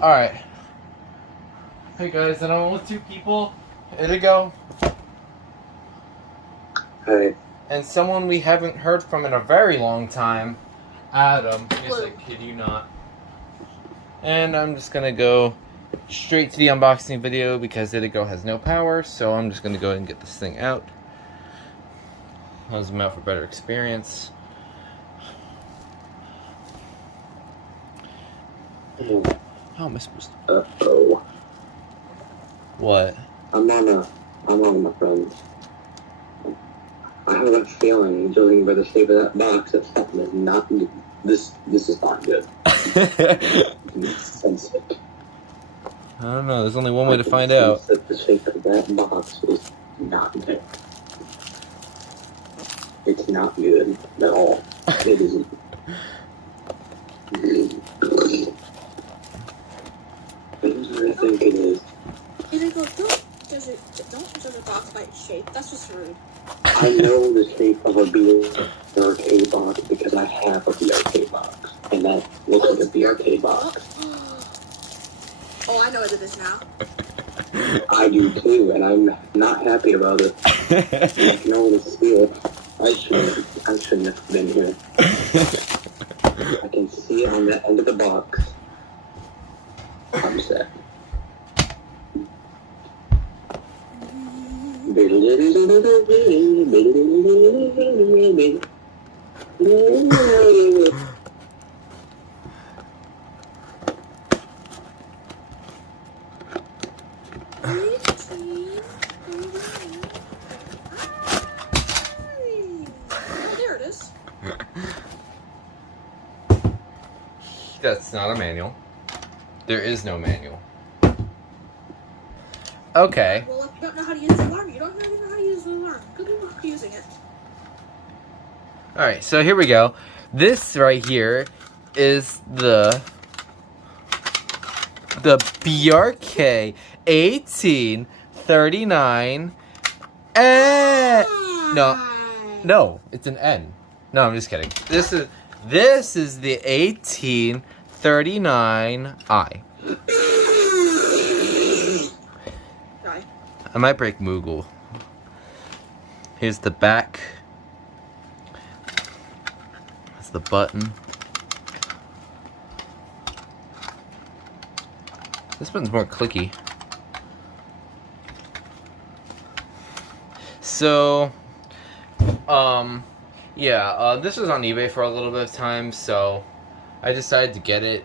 Alright. Hey guys, and I'm with two people. Itigo. Hey. And someone we haven't heard from in a very long time. Adam. Yes, I kid you not. And I'm just gonna go straight to the unboxing video because Itigo has no power, so I'm just gonna go ahead and get this thing out. How's them out for better experience. How am I supposed to? Uh-oh. What? I'm on my friends. I have a feeling, judging by the shape of that box, that something is not good. This is not good. I can sense it. I don't know, there's only one way to find out. That the shape of that box is not good. It's not good at all. It isn't. This is what I think it is. Don't judge a box by its shape. That's just rude. I know the shape of a BRK box because I have a BRK box. And that looks like a BRK box. Oh, I know what it is now. I do too, and I'm not happy about it. I can only see it. I shouldn't have been here. I can see it on the end of the box. I'm set. There it is. That's not a manual. There is no manual. Okay. Well, if you don't know how to use the alarm, you don't know how to use the alarm. Good luck using it. Alright, so here we go. This right here is the BRK 1839 No, it's an N. No, I'm just kidding. This is the 1839i. I might break Moogle. Here's the back. That's the button. This one's more clicky. So, yeah, this was on eBay for a little bit of time, so I decided to get it,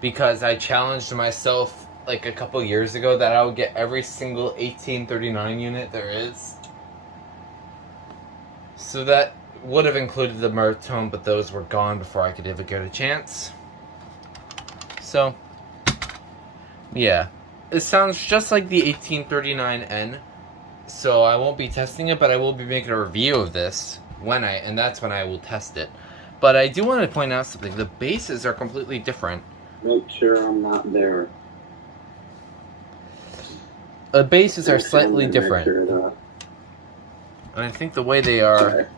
because I challenged myself like a couple years ago that I would get every single 1839 unit there is. So that would have included the Mertone, but those were gone before I could ever get a chance. So, yeah. It sounds just like the 1839N, so I won't be testing it, but I will be making a review of this and that's when I will test it. But I do want to point out something. The bases are completely different. Make sure I'm not there. The bases are slightly different. And I think the way they are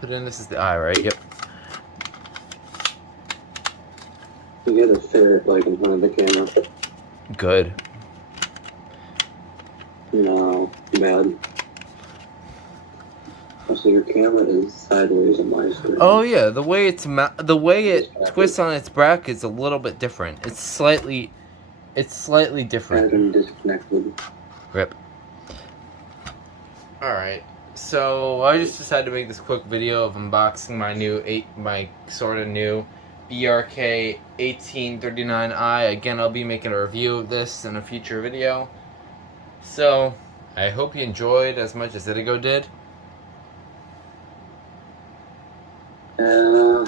put in, this is the eye, right? Yep. You gotta fit it like in front of the camera. Good. No, bad. So your camera is sideways on my screen. Oh yeah, the way it twists on its bracket is a little bit different. It's slightly different. I've been disconnected. Rip. Alright, so I just decided to make this quick video of unboxing my sort of new BRK 1839i. Again, I'll be making a review of this in a future video. So, I hope you enjoyed as much as Itigo did. I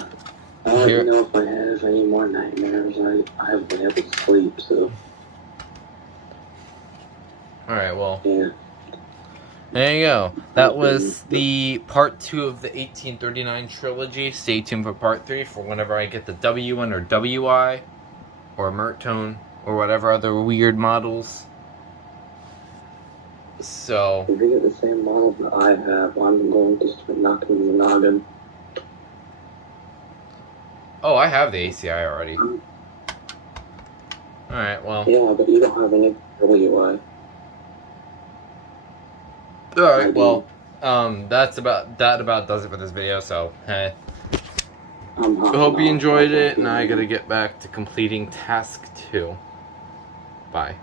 don't even know if I have any more nightmares. I haven't been able to sleep, so. Alright, well. Yeah. There you go. That was the part 2 of the 1839 trilogy. Stay tuned for part 3 for whenever I get the W1 or WI or Mertone or whatever other weird models. So, if you get the same model that I have, I'm going to start knocking the noggin. Oh, I have the ACI already. Alright, well. Yeah, but you don't have any WI. Alright, well, that about does it for this video, so, hey. I hope you enjoyed it, and I gotta get back to completing task 2. Bye.